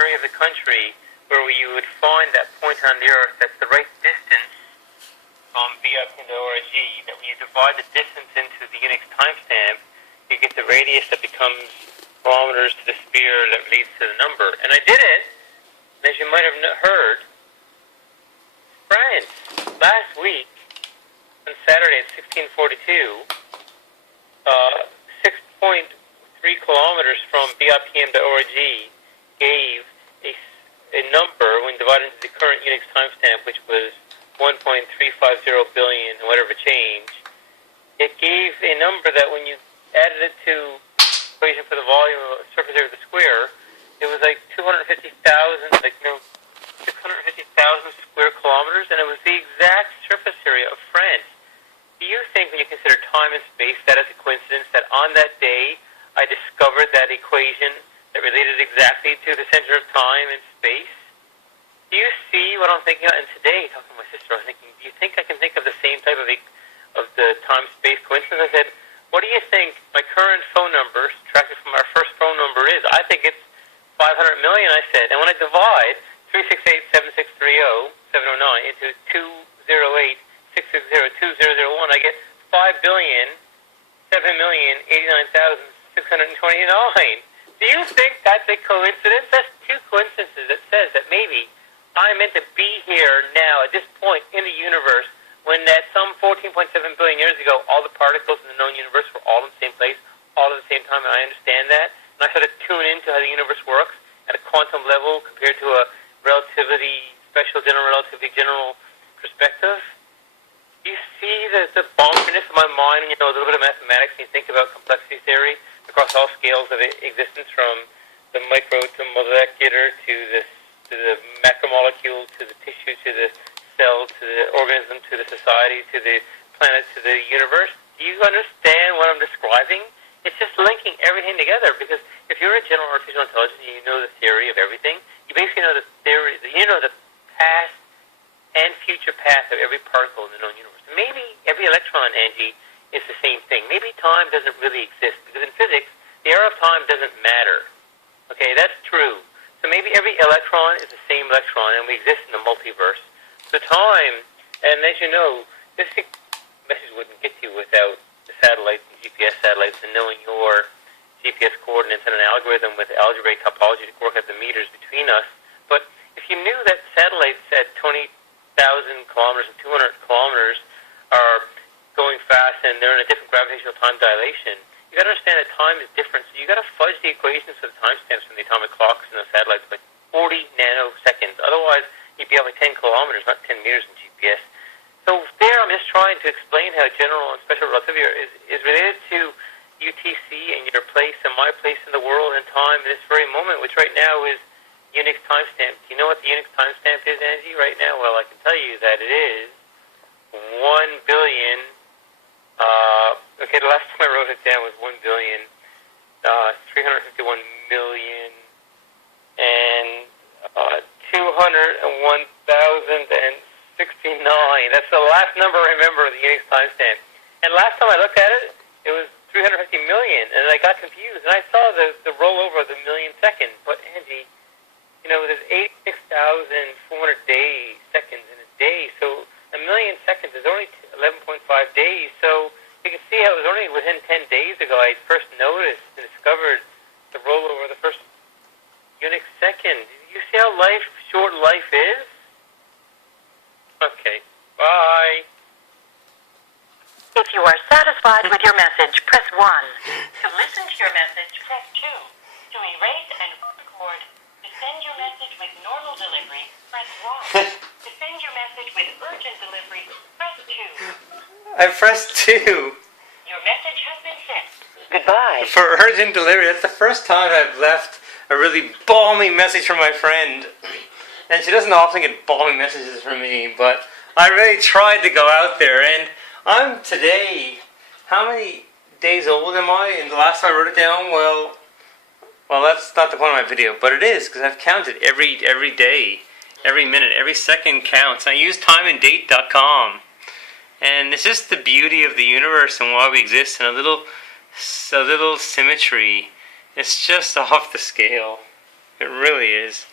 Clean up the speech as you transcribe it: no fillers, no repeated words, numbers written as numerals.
area of the country where you would find that point on the Earth that's the right distance from B up into org, that when you divide the distance into the Unix timestamp, you get the radius that becomes kilometers to the sphere that leads to the number. And I did it, and as you might have heard, France, last week, on Saturday at 1642, 6.3 kilometers from BIPM.org gave a number when divided into the current Unix timestamp, which was 1.350 billion, whatever change. It gave a number that when you added it to the equation for the volume of the surface area of the square, it was like 650,000 square kilometers, and it was the exact surface area of France. Do you think, when you consider time and space, that is a coincidence that on that day I discovered that equation that related exactly to the center of time and space? Do you see what I'm thinking of? And today, talking to my sister, I was thinking, do you think I can think of the same type of the time-space coincidence? I said, what do you think my current phone number, subtracted from our first phone number, is? I think it's 500 million, I said. And when I divide 368-7630-709 into 208-660-2001, I get 5,007,089,629. Do you think that's a coincidence? That's two coincidences that says that maybe I'm meant to be here now at this point in the universe when that some 14.7 billion years ago, all the particles in the known universe were all in the same place, all at the same time, and I understand that. And I sort of tune into how the universe works at a quantum level compared to a relativity, special general relativity general perspective. Do you see the bonkerness of my mind when you know a little bit of mathematics and you think about complexity theory across all scales of existence, from the micro to molecular to the macromolecule to the tissue to the cell to the organism to the society to the planet to the universe? Do you understand what I'm describing? It's just linking everything together, because if you're a general artificial intelligence and you know the theory of everything, you basically know the theory, you know the past and future path of every particle in the known universe. Maybe every electron, Angie, is the same thing. Maybe time doesn't really exist, because in physics, the era of time doesn't matter. Okay, that's true. So maybe every electron is the same electron, and we exist in the multiverse. So time, and as you know, this message wouldn't get to you without the satellites and GPS satellites and knowing your GPS coordinates and an algorithm with algebraic topology to work out the meters between us. But if you knew that satellites at 20,000 kilometers and 200 kilometers are going fast and they're in a different gravitational time dilation, you got to understand that time is different. So you got to fudge the equations for the timestamps from the atomic clocks and the satellites by 40 nanoseconds. Otherwise, you'd be only 10 kilometers, not 10 meters in GPS. So there, I'm just trying to explain how general and special relativity is related to UTC and your place and my place in the world and time in this very moment, which right now is Unix timestamp. Do you know what the Unix timestamp is, Angie, right now? Well, I can tell you that it is 1 billion. Okay, the last time I wrote it down was 1 billion, 351 million, and 201,069. That's the last number I remember of the Unix timestamp. And last time I looked at it, it was 350 million, and I got confused, and I saw the rollover of the million second. But Angie, you know, there's 86,400 seconds in a day, so a million seconds is only 11.5 days. So you can see how it was only within 10 days ago I first noticed and discovered the rollover of the first Unix second. You see how short life is? Okay, bye. If you are satisfied with your message, press 1. To listen to your message, press 2. To erase and record. To send your message with normal delivery, press 1. To send your message with urgent delivery, press 2. I pressed 2. Your message has been sent. Goodbye. For urgent delivery, that's the first time I've left a really balmy message from my friend. And she doesn't often get balmy messages from me, but I really tried to go out there. And I'm today, how many days old am I? And the last time I wrote it down, well, that's not the point of my video, but it is, because I've counted every day, every minute, every second counts. I use timeanddate.com. And it's just the beauty of the universe and why we exist, and a little symmetry. It's just off the scale. It really is.